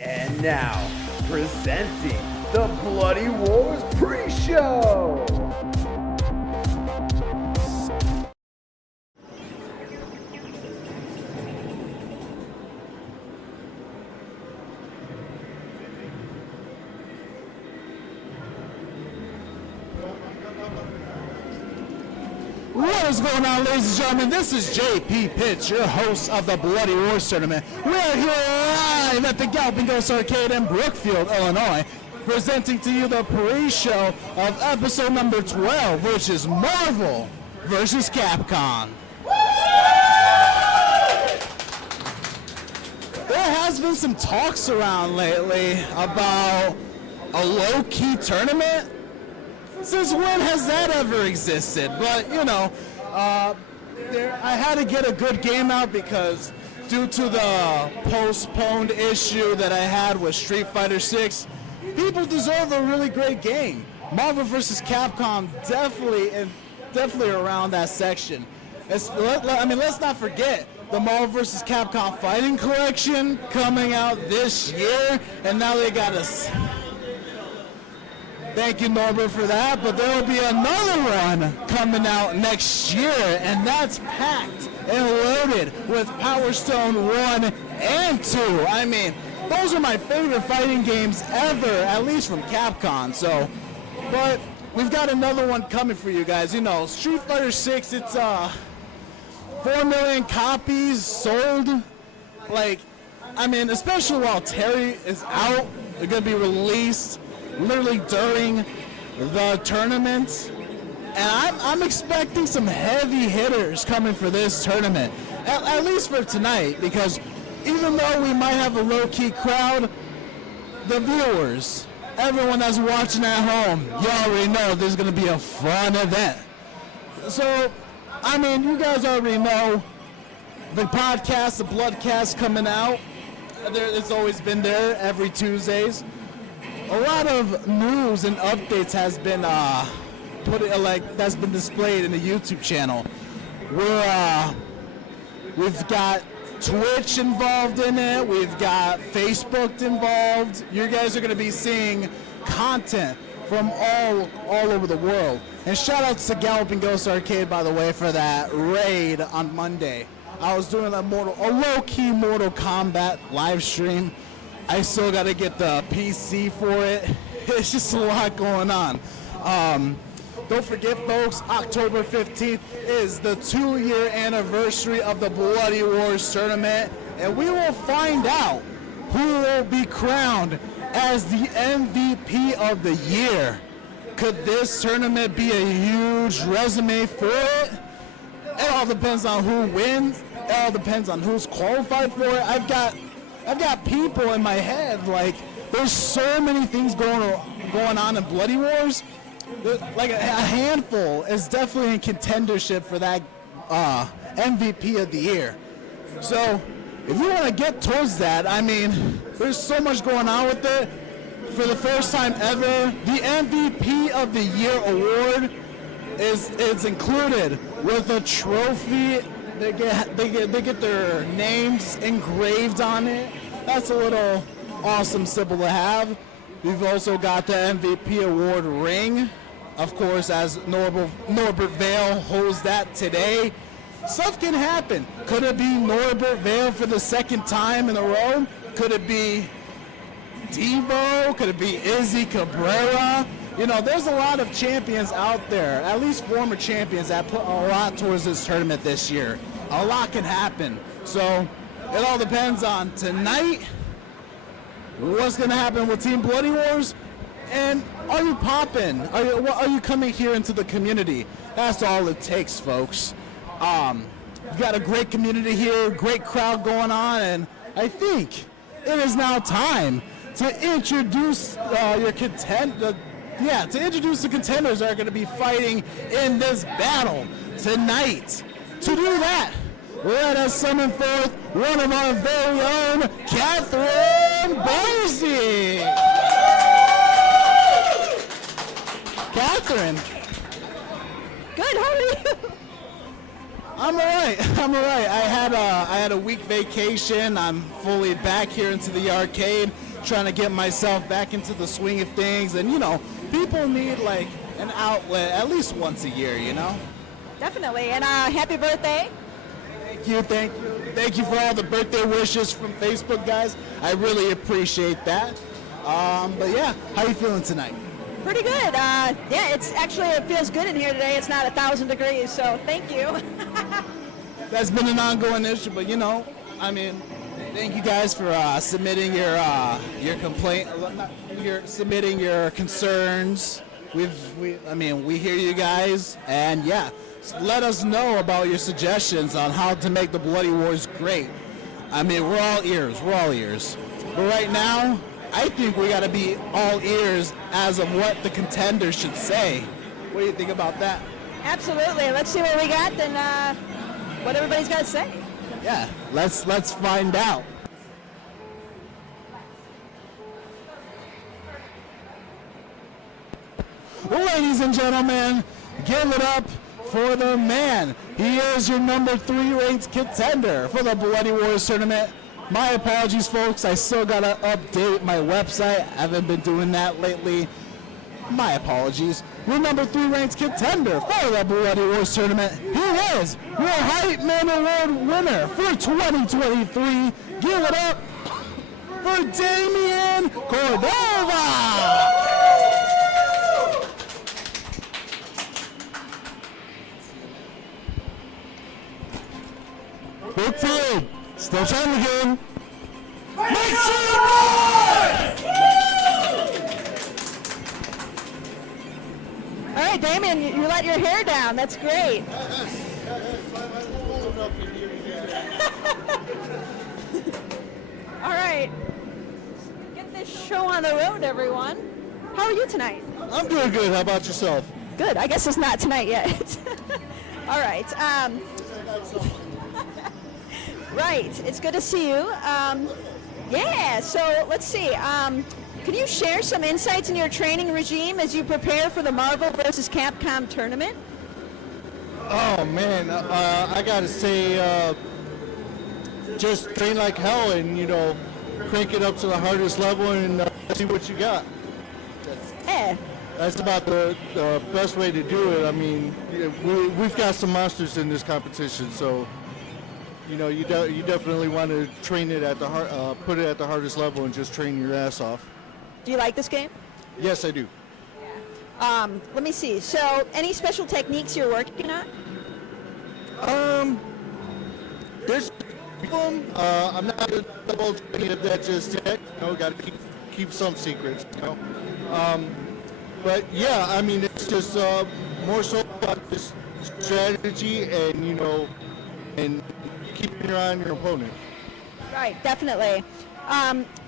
And now, presenting the Bloody Wars pre-show. What is going on, ladies and gentlemen? This is JP Pitch, your host of the Bloody Wars Tournament. We are here live at the Galloping Ghost Arcade in Brookfield, Illinois, presenting to you the pre-show of episode number 12, which is Marvel versus Capcom. There has been some talks around lately about a low-key tournament. Since when has that ever existed? But, you know, I had to get a good game out because due to the postponed issue that I had with Street Fighter 6, people deserve a really great game. Marvel vs. Capcom definitely around that section. Let's not forget the Marvel vs. Capcom Fighting Collection coming out this year, and now they got us. Thank you, Norbert, for that. But there will be another one coming out next year, and that's packed and loaded with Power Stone 1 and 2. I mean, those are my favorite fighting games ever, at least from Capcom. So, but we've got another one coming for you guys. You know, Street Fighter 6, it's 4 million copies sold. Like, I mean, especially while Terry is out, they're going to be released literally during the tournament, and I'm expecting some heavy hitters coming for this tournament, at least for tonight, because even though we might have a low-key crowd, the viewers, everyone that's watching at home, you already know there's going to be a fun event. So, I mean, you guys already know the podcast, the Bloodcast coming out. It's always been there every Tuesdays. A lot of news and updates has been that's been displayed in the YouTube channel. We've got Twitch involved in it. We've got Facebook involved. You guys are going to be seeing content from all over the world. And shout out to Galloping Ghost Arcade, by the way, for that raid on Monday. I was doing a low-key Mortal Kombat live stream. I still got to get the PC for it. It's just a lot going on. Don't forget, folks, October 15th is the 2-year anniversary of the Bloody Wars tournament, and we will find out who will be crowned as the MVP of the year. Could this tournament be a huge resume for it? It all depends on who wins. It all depends on who's qualified for it. I've got people in my head, like, there's so many things going on in Bloody Wars. Like a handful is definitely in contendership for that MVP of the year. So if you want to get towards that, I mean, there's so much going on with it. For the first time ever, the MVP of the year award is included with a trophy. They get their names engraved on it. That's a little awesome symbol to have. We've also got the MVP award ring, of course, as Norbert Vale holds that today. Stuff can happen. Could it be Norbert Vale for the second time in a row? Could it be Devo? Could it be Izzy Cabrera? You know, there's a lot of champions out there, at least former champions, that put a lot towards this tournament this year. A lot can happen. So it all depends on tonight, what's going to happen with Team Bloody Wars, and are you popping? Are you coming here into the community? That's all it takes, folks. We've got a great community here, great crowd going on, and I think it is now time to introduce to introduce the contenders that are going to be fighting in this battle tonight. To do that, let us summon forth one of our very own, Catherine Bosie. Catherine. Good, how are you? I'm all right. I had a week vacation. I'm fully back here into the arcade. trying to get myself back into the swing of things. And, you know, people need like an outlet at least once a year, you know? Definitely. And happy birthday. Thank you for all the birthday wishes from Facebook, guys. I really appreciate that. But yeah, how you feeling tonight? Pretty good. Yeah, it feels good in here today. It's not 1,000 degrees, so thank you. That's been an ongoing issue, but you know, I mean, thank you guys for submitting your complaint, submitting your concerns. We hear you guys, and yeah, let us know about your suggestions on how to make the Bloody Wars great. I mean, we're all ears. But right now, I think we got to be all ears as of what the contenders should say. What do you think about that? Absolutely. Let's see what we got and what everybody's got to say. Yeah, let's find out. Ladies and gentlemen, give it up for the man. He is your number 3 ranked contender for the Bloody Wars tournament. My apologies, folks. I still got to update my website. I haven't been doing that lately. My apologies. Your number 3 ranked contender for the Bloody Wars tournament. He is your Hype Man Award winner for 2023. Give it up for Damian Cordova. Big field. Still trying the game. Make some noise! All right, Damien, you let your hair down. That's great. All right. Get this show on the road, everyone. How are you tonight? I'm doing good. How about yourself? Good. I guess it's not tonight yet. All right. Right. It's good to see you. Yeah. So let's see. Can you share some insights in your training regime as you prepare for the Marvel vs. Capcom tournament? Oh man, I gotta say, just train like hell and crank it up to the hardest level and see what you got. That's about the best way to do it. I mean, we've got some monsters in this competition, so you definitely want to train it at the put it at the hardest level and just train your ass off. Do you like this game? Yes, I do. Let me see. So, any special techniques you're working on? There's them. I'm not going to divulge any of that just yet. Got to keep some secrets. But yeah, I mean, it's just more so about just strategy and and keeping your eye on your opponent. Right, definitely.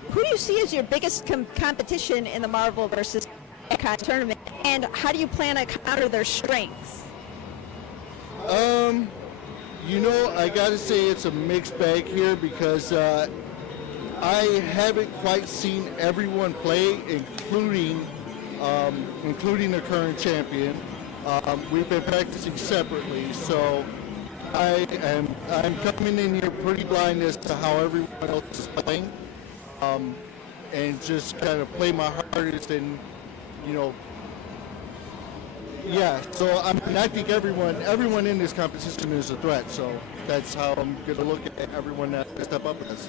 Who do you see as your biggest competition in the Marvel vs. Capcom tournament, and how do you plan to counter their strengths? I gotta say it's a mixed bag here because I haven't quite seen everyone play, including the current champion. We've been practicing separately, so I'm coming in here pretty blind as to how everyone else is playing, and just kind of play my hardest and yeah. So I mean, I think everyone in this competition is a threat. So that's how I'm going to look at everyone that step up as.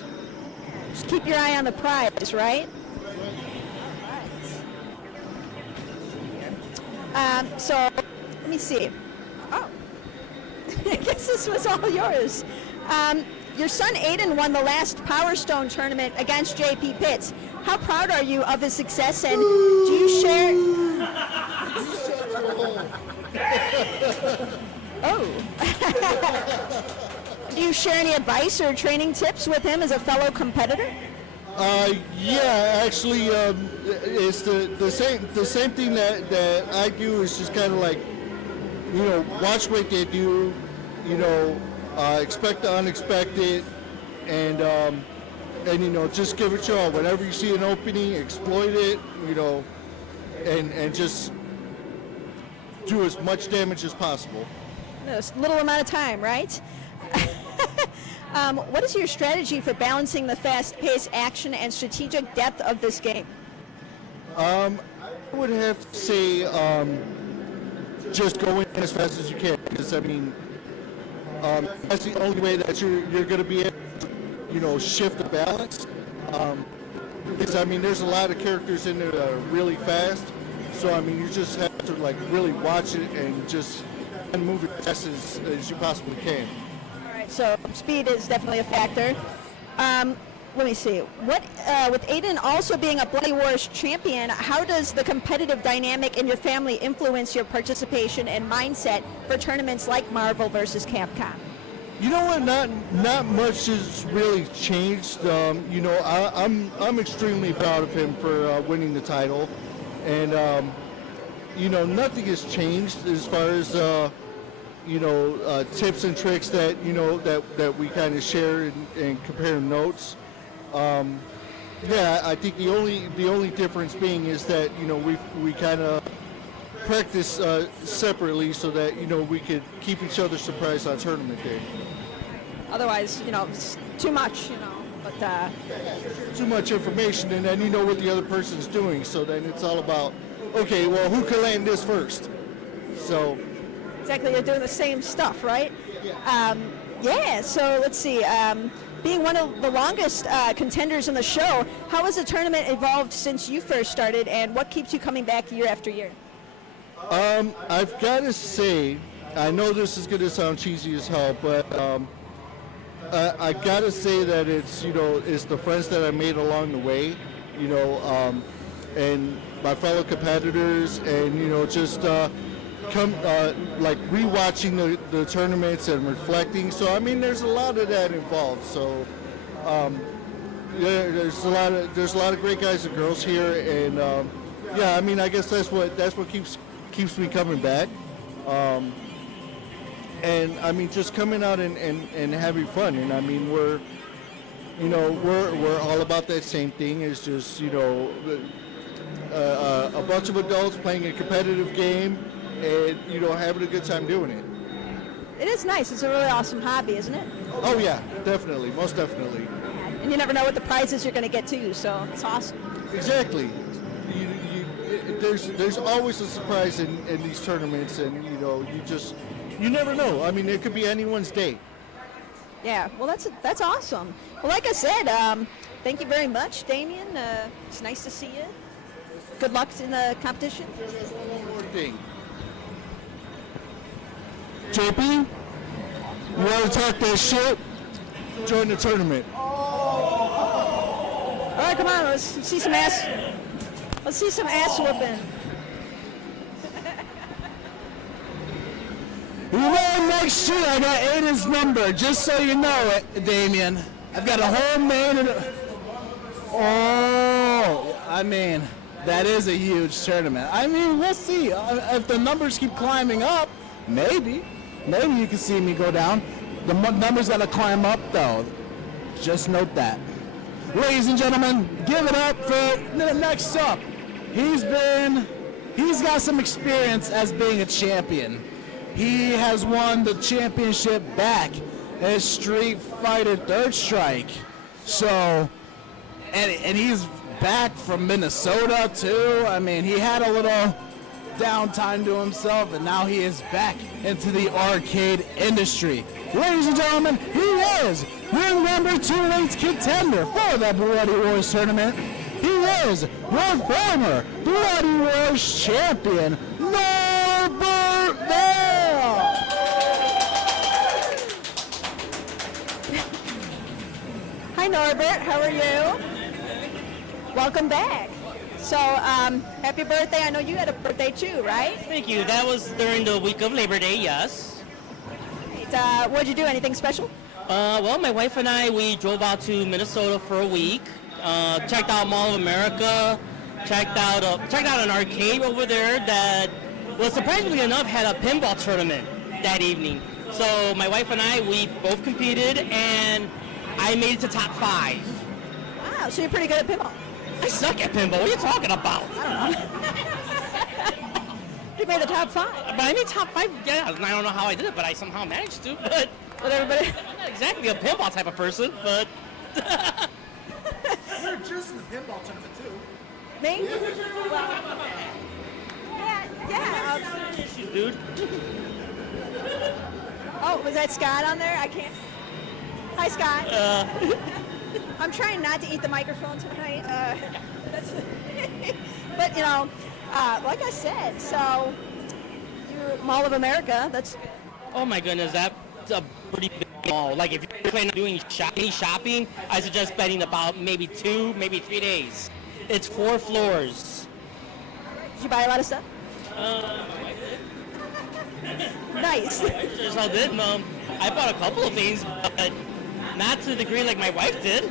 Just keep your eye on the prize, right? So let me see. Oh, I guess this was all yours. Your son Aiden won the last Power Stone tournament against JP Pitts. How proud are you of his success, and do you share? Oh. Do you share any advice or training tips with him as a fellow competitor? Yeah, actually, it's the same thing that I do is just kind of like, watch what they do, expect the unexpected, and just give it your all. Whenever you see an opening, exploit it, and just do as much damage as possible. A little amount of time, right? What is your strategy for balancing the fast-paced action and strategic depth of this game? I would have to say just going as fast as you can, because I mean that's the only way that you're going to be able to, shift the balance. Because I mean, there's a lot of characters in there that are really fast, so I mean, you just have to like really watch it and just move it as fast as you possibly can. All right, so speed is definitely a factor. Let me see. What with Aiden also being a Bloody Wars champion, how does the competitive dynamic in your family influence your participation and mindset for tournaments like Marvel versus Capcom? You know what? Not much has really changed. I'm extremely proud of him for winning the title, and nothing has changed as far as tips and tricks that that we kind of share and compare notes. I think the only difference being is that we kind of practice separately so that we could keep each other surprised on tournament day. Otherwise, it's too much, but too much information, and then you know what the other person's doing, so then it's all about, okay, well, who can land this first? So exactly, you're doing the same stuff, right? So let's see. Being one of the longest contenders in the show, how has the tournament evolved since you first started, and what keeps you coming back year after year? I've got to say, I know this is going to sound cheesy as hell, but I got to say that it's the friends that I made along the way, and my fellow competitors, and just like rewatching the tournaments and reflecting. So I mean, there's a lot of that involved. So there's a lot of great guys and girls here, and I mean, I guess that's what keeps me coming back. And I mean, just coming out and having fun. And I mean, we're all about that same thing. It's just a bunch of adults playing a competitive game and having a good time doing it. It is nice. It's a really awesome hobby, isn't it? Oh yeah, definitely, most definitely. And you never know what the prizes you're going to get too, so it's awesome. Exactly. There's always a surprise in these tournaments, and you never know. I mean, it could be anyone's day. Yeah, well, that's awesome. Well, like I said, thank you very much, Damien. It's nice to see you. Good luck in the competition. Just one more thing. JP, you want to talk that shit? Join the tournament. All right, come on, let's see some ass. Let's see some ass whooping. Next year I got Aiden's number, just so you know it, Damien. I've got a whole man. I mean, that is a huge tournament. I mean, we'll see. If the numbers keep climbing up, maybe you can see me go down. The numbers gotta climb up, though. Just note that. Ladies and gentlemen, give it up for next up. He's got some experience as being a champion. He has won the championship back as Street Fighter Third Strike. So, and he's back from Minnesota too. I mean, he had a little downtime to himself, and now he is back into the arcade industry. Ladies and gentlemen, he is ring number 2 contender for the Bloody Wars tournament. He is the former Bloody Wars champion, Norbert Vale. Hi, Norbert. How are you? Welcome back. So, happy birthday. I know you had a birthday too, right? Thank you. That was during the week of Labor Day, yes. What'd you do? Anything special? Well, my wife and I, we drove out to Minnesota for a week, checked out Mall of America, checked out an arcade over there that, well, surprisingly enough, had a pinball tournament that evening. So my wife and I, we both competed, and I made it to top 5. Wow, so you're pretty good at pinball. I suck at pinball. What are you talking about? I don't know. You made the top 5. But I made top 5. Yeah, I don't know how I did it, but I somehow managed to. But With everybody. I'm not exactly a pinball type of person, but You're just in the pinball tournament too. Me? Well, yeah. dude. Oh, was that Scott on there? I can't. Hi, Scott. I'm trying not to eat the microphone tonight. But like I said, so you're Mall of America. That's Oh my goodness, that's a pretty big mall. Like if you're planning on doing shopping, I suggest spending about maybe 2, maybe 3 days. It's 4 floors. Did you buy a lot of stuff? Nice. Just how did, I bought a couple of things, but not to the degree like my wife did.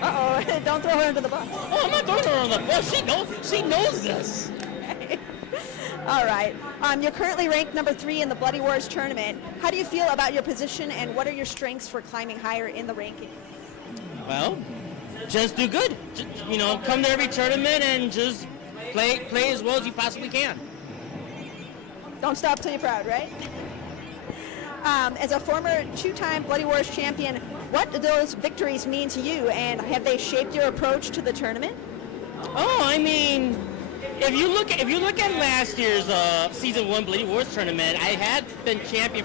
Uh-oh, don't throw her into the bus. Oh, I'm not throwing her on the bus. She knows this. All right. You're currently ranked number 3 in the Bloody Wars tournament. How do you feel about your position, and what are your strengths for climbing higher in the ranking? Well, just do good. Come to every tournament and just play as well as you possibly can. Don't stop till you're proud, right? As a former 2-time Bloody Wars champion, what do those victories mean to you, and have they shaped your approach to the tournament? Oh, I mean, if you look at last year's season 1 Bloody Wars tournament, I had been champion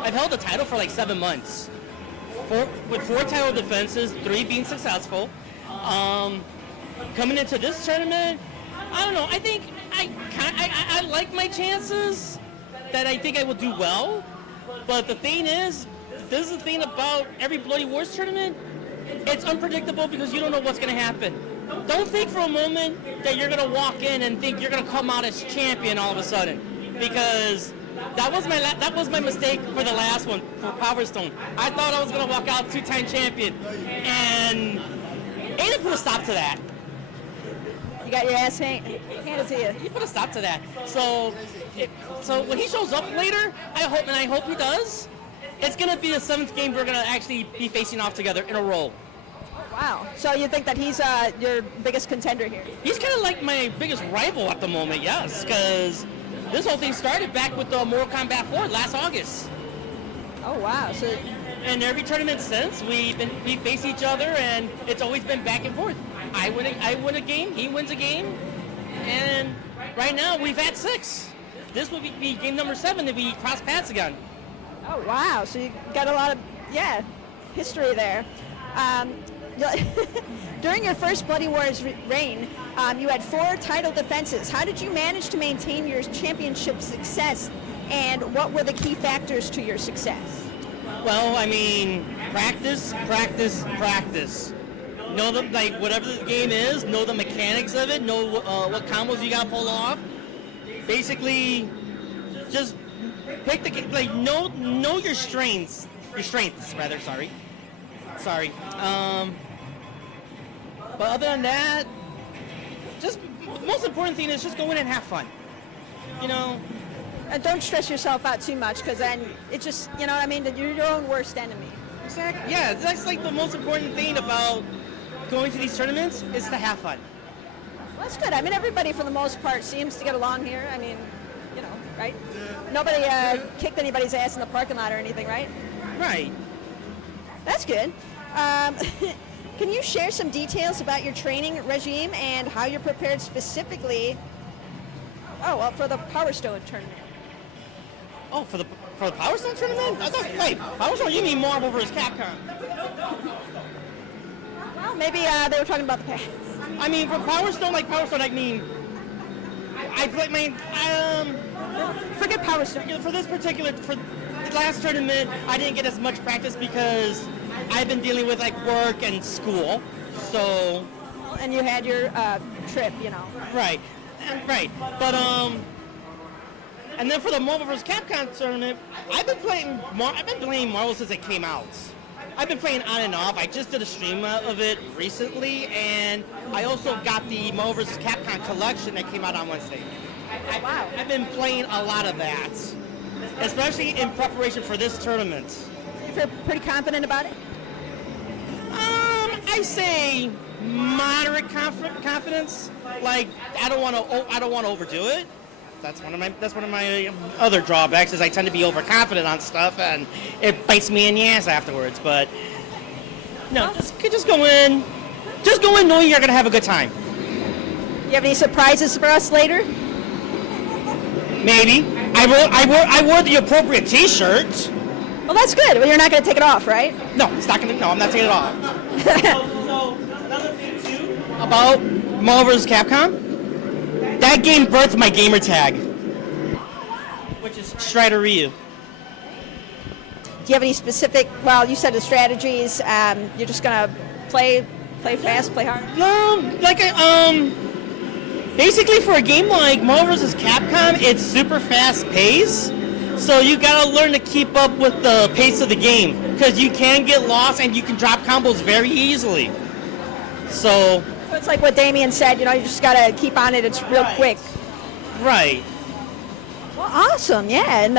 I've held the title for like 7 months, with 4 title defenses, 3 being successful. Coming into this tournament, I don't know. I think I like my chances. That I think I will do well. But the thing is, this is the thing about every Bloody Wars tournament. It's unpredictable because you don't know what's going to happen. Don't think for a moment that you're going to walk in and think you're going to come out as champion all of a sudden, because that was my mistake for the last one for Power Stone. I thought I was going to walk out 2-time champion, and Aiden put a stop to that. You got your ass handed to you. He put a stop to that. So when he shows up later, I hope he does. It's going to be the 7th game we're going to actually be facing off together in a row. Wow. So you think that he's your biggest contender here? He's kind of like my biggest rival at the moment, yes, because this whole thing started back with the Mortal Kombat 4 last August. Oh, wow. So, and every tournament since, we face each other, and it's always been back and forth. I win a game, he wins a game, and right now we've had 6. This will be game number 7 if we cross paths again. oh, wow. So you got a lot of, history there. During your first Bloody Wars reign, you had 4 title defenses. How did you manage to maintain your championship success, and what were the key factors to your success? Well, I mean, practice. Know whatever the game is, know the mechanics of it, know what combos you got to pull off. Basically, just pick the game, know your strengths. Sorry. But other than that, just the most important thing is just go in and have fun. And don't stress yourself out too much, because then it just, that you're your own worst enemy. Exactly. Yeah, that's like the most important thing about going to these tournaments is to have fun. Well, that's good. I mean, everybody for the most part seems to get along here. I mean, right? Nobody kicked anybody's ass in the parking lot or anything, right? Right. That's good. Can you share some details about your training regime and how you're prepared specifically for the Power Stone tournament? Oh, for the Power Stone tournament? Wait, Power Stone, you mean Marvel vs. Capcom? Well, maybe they were talking about the past. I mean, for Power Stone, I mean, I play forget Power Stone. For the last tournament, I didn't get as much practice because I've been dealing with work and school, so. And you had your trip, Right. But and then for the Marvel vs. Capcom tournament, I've been playing Marvel since it came out. I've been playing on and off. I just did a stream of it recently, and I also got the Marvel vs. Capcom collection that came out on Wednesday. Wow. I've been playing a lot of that, especially in preparation for this tournament. You feel pretty confident about it? I say moderate confidence. I don't want to overdo it, That's one of my other drawbacks is I tend to be overconfident on stuff and it bites me in the ass afterwards. But no, just go in. Just go in knowing you're gonna have a good time. You have any surprises for us later? Maybe. I wore the appropriate T-shirt. Well, that's good. Well, you're not going to take it off, right? No, I'm not taking it off. So another thing too about Marvel vs. Capcom. That game birthed my gamer tag, which is Strider Ryu. Do you have any specific? Well, you said the strategies. You're just going to play fast, play hard. Basically for a game like Marvel vs. Capcom, it's super fast paced. So you gotta learn to keep up with the pace of the game because you can get lost and you can drop combos very easily. So it's like what Damien said. You just gotta keep on it. It's real quick. Right. Well, awesome. Yeah, and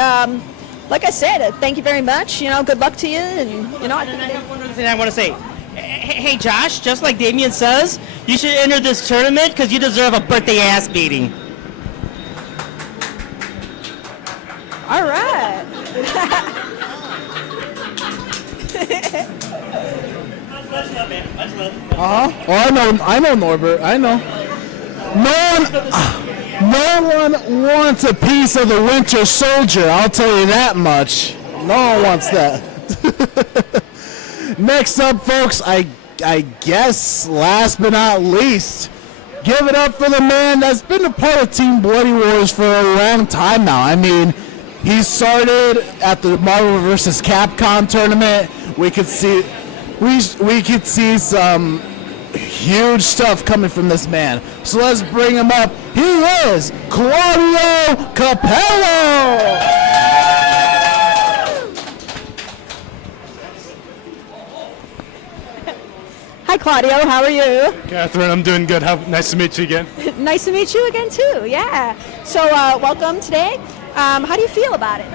like I said, thank you very much. Good luck to you. And I have one other thing I want to say. Hey, Josh, just like Damien says, you should enter this tournament because you deserve a birthday ass beating. All right. Oh, I know Norbert. I know. No one wants a piece of the Winter Soldier. I'll tell you that much. No one wants that. Next up, folks, I guess last but not least, give it up for the man that's been a part of Team Bloody Wars for a long time now. I mean, he started at the Marvel vs. Capcom tournament. We could see some huge stuff coming from this man. So let's bring him up. He is Claudio Capello. Hi, Claudio. How are you? Catherine, I'm doing good. Nice to meet you again. Nice to meet you again, too. Yeah. So welcome today. How do you feel about it?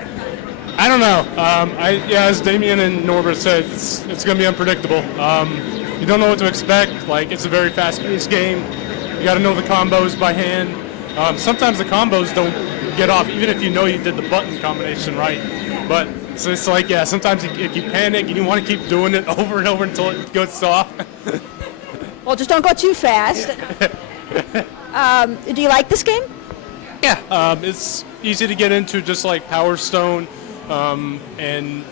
I don't know. As Damien and Norbert said, it's going to be unpredictable. You don't know what to expect. It's a very fast-paced game. You got to know the combos by hand. Sometimes the combos don't get off, even if you know you did the button combination right. But so it's sometimes if you panic and you want to keep doing it over and over until it goes off. Well, just don't go too fast. Do you like this game? Yeah, it's easy to get into, just like Power Stone and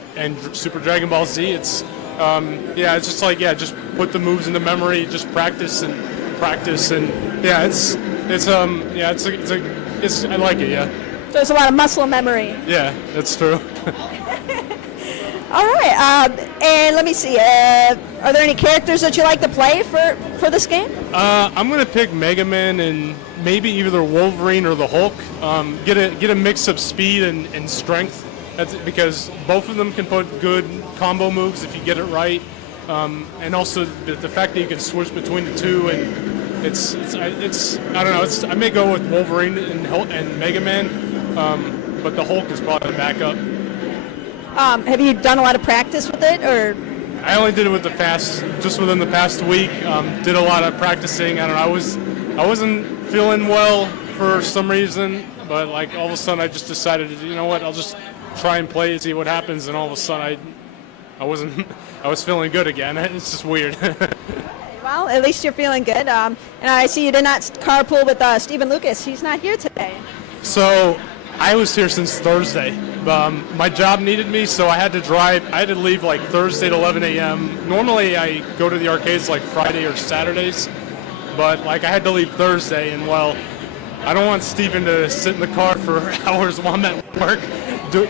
Super Dragon Ball Z. It's it's just just put the moves into memory, just practice, and I like it. Yeah. So there's a lot of muscle memory. Yeah, that's true. All right, and let me see. Are there any characters that you like to play for this game? I'm gonna pick Mega Man and maybe either Wolverine or the Hulk. Get a mix of speed and strength. That's because both of them can put good combo moves if you get it right. And also the fact that you can switch between the two, and it's I don't know. I may go with Wolverine and Mega Man, but the Hulk is probably the backup. Have you done a lot of practice with it, or? I only did it just within the past week. Did a lot of practicing. I don't know. I wasn't feeling well for some reason, but all of a sudden I just decided, I'll just try and play and see what happens. And all of a sudden I was feeling good again. It's just weird. Well, at least you're feeling good. And I see you did not carpool with Stephen Lucas. He's not here today. So I was here since Thursday. My job needed me, so I had to drive. I had to leave Thursday at 11 a.m. Normally I go to the arcades Friday or Saturdays, but I had to leave Thursday, and I don't want Stephen to sit in the car for hours while I'm at work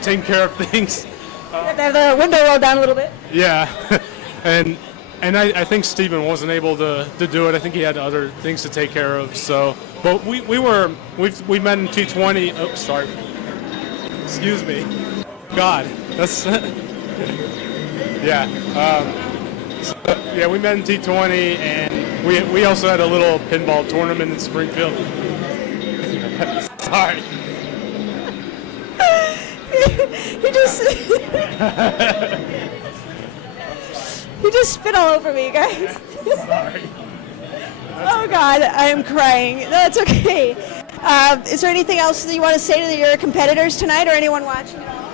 taking care of things. You have to have the window rolled down a little bit. Yeah, and I think Stephen wasn't able to do it. I think he had other things to take care of. So, but we met in T20. Oh, sorry. Excuse me. God, that's yeah. We met in T20, and we also had a little pinball tournament in Springfield. Sorry. He just spit all over me, guys. Sorry. Oh God, I am crying. No, it's okay. Is there anything else that you want to say to your competitors tonight or anyone watching at all?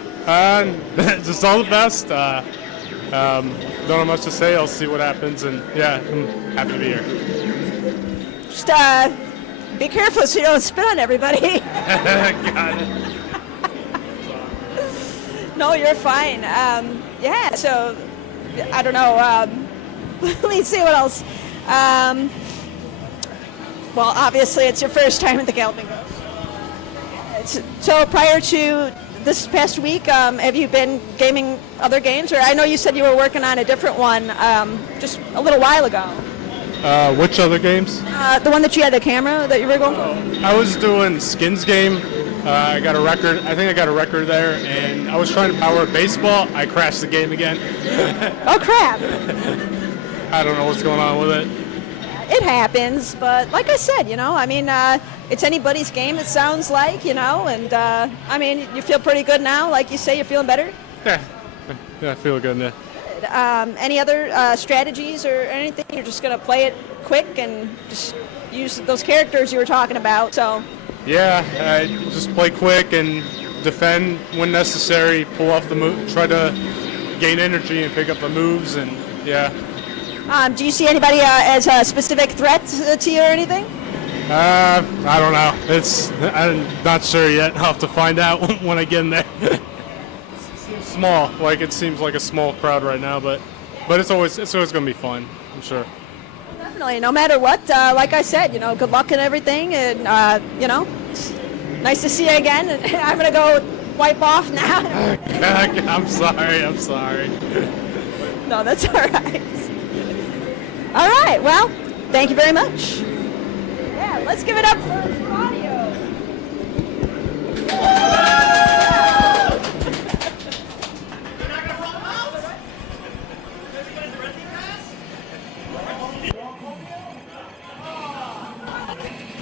Just all the best. Don't have much to say. I'll see what happens, and yeah, I'm happy to be here. Just be careful so you don't spit on everybody. Got it. No, you're fine. Yeah, so I don't know. Let me see what else. Well, obviously, it's your first time at the Galloping Ghost. So prior to this past week, have you been gaming other games? Or I know you said you were working on a different one just a little while ago. Which other games? The one that you had the camera that you were going for? I was doing skins game. I got a record. I think I got a record there, and I was trying to power baseball. I crashed the game again. Oh, crap. I don't know what's going on with it. It happens, but like I said, I mean, it's anybody's game, it sounds like, and I mean, you feel pretty good now, like you say, you're feeling better? Yeah, I feel good now. Any other strategies or anything? You're just going to play it quick and just use those characters you were talking about, so. Yeah, I just play quick and defend when necessary, pull off the move, try to gain energy and pick up the moves, and yeah. Do you see anybody as a specific threat to you or anything? I don't know. I'm not sure yet. I'll have to find out when I get in there. It seems small, like it seems like a small crowd right now, but it's always going to be fun, I'm sure. Definitely, no matter what. Like I said, good luck and everything, and it's nice to see you again. And I'm gonna go wipe off now. I'm sorry. No, that's all right. All right, well, thank you very much. Yeah, let's give it up for audio.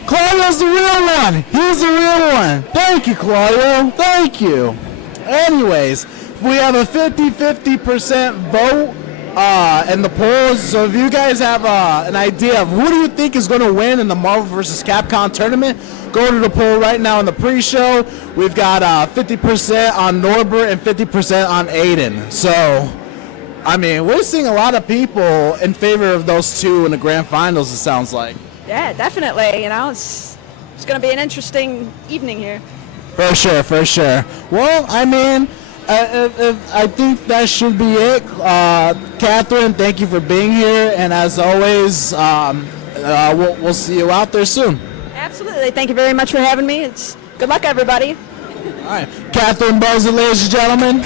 Claudio's the real one. He's the real one. Thank you, Claudio. Thank you. Anyways, we have a 50-50% vote in the polls. So if you guys have an idea of who do you think is going to win in the Marvel vs. Capcom tournament, go to the poll right now in the pre-show. We've got 50% on Norbert and 50% on Aiden. So, I mean, we're seeing a lot of people in favor of those two in the grand finals, it sounds like. Yeah, definitely. It's going to be an interesting evening here. For sure. Well, I mean, I think that should be it. Catherine, thank you for being here, and as always, we'll see you out there soon. Absolutely. Thank you very much for having me. It's good luck, everybody. All right, Catherine Bozer, ladies and gentlemen.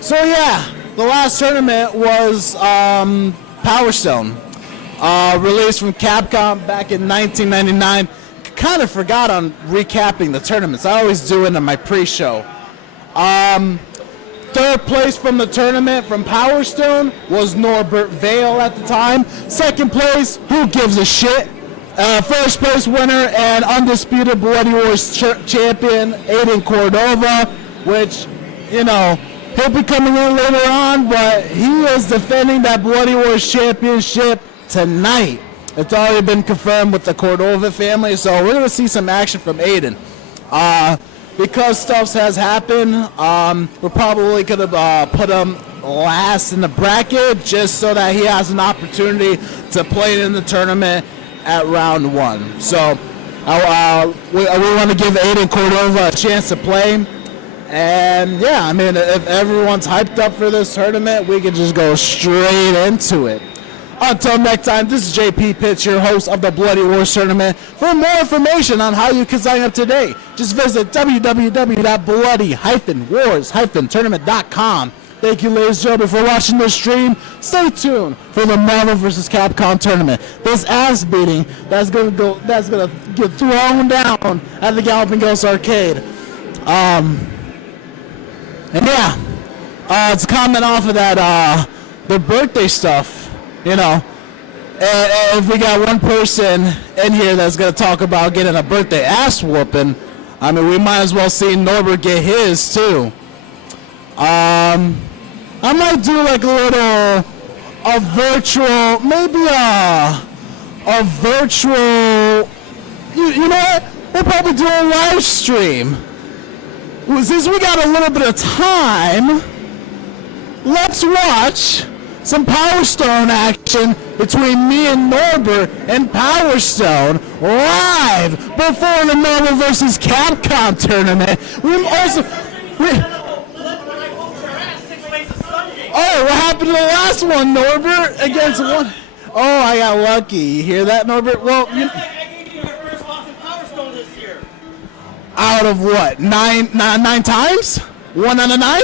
So yeah, the last tournament was Power Stone, released from Capcom back in 1999. Kind of forgot on recapping the tournaments. I always do it in my pre-show. Third place from the tournament from Power Stone was Norbert Vale at the time. Second place, who gives a shit? First place winner and undisputed Bloody Wars champion, Aiden Cordova, which, he'll be coming in later on, but he is defending that Bloody Wars championship tonight. It's already been confirmed with the Cordova family, so we're going to see some action from Aiden. Because stuff has happened, we're probably going to put him last in the bracket just so that he has an opportunity to play in the tournament at round one. So we want to give Aiden Cordova a chance to play. And yeah, I mean, if everyone's hyped up for this tournament, we can just go straight into it. Until next time, this is JP Pitts, your host of the Bloody Wars Tournament. For more information on how you can sign up today, just visit www.bloody-wars-tournament.com. Thank you, ladies and gentlemen, for watching this stream. Stay tuned for the Marvel vs. Capcom tournament. This ass beating that's gonna get thrown down at the Galloping Ghost Arcade. And yeah, to comment off of that, the birthday stuff. If we got one person in here that's going to talk about getting a birthday ass whooping, I mean, we might as well see Norbert get his, too. I might do like a virtual, maybe a virtual. You know what? We'll probably do a live stream. Well, since we got a little bit of time, let's watch some Power Stone action between me and Norbert and Power Stone live before the Marvel vs. Capcom tournament. Oh, what happened to the last one, Norbert? Against one? Oh, I got lucky. You hear that, Norbert? Well, out of what? Nine times? 1 out of 9?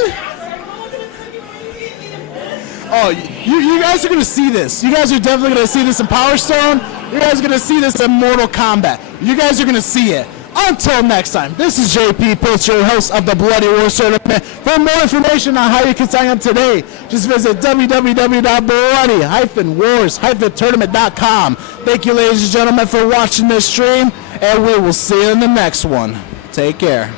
Oh, you guys are going to see this. You guys are definitely going to see this in Power Stone. You guys are going to see this in Mortal Kombat. You guys are going to see it. Until next time, this is JP Pitts, your host of the Bloody Wars Tournament. For more information on how you can sign up today, just visit www.bloody-wars-tournament.com. Thank you, ladies and gentlemen, for watching this stream, and we will see you in the next one. Take care.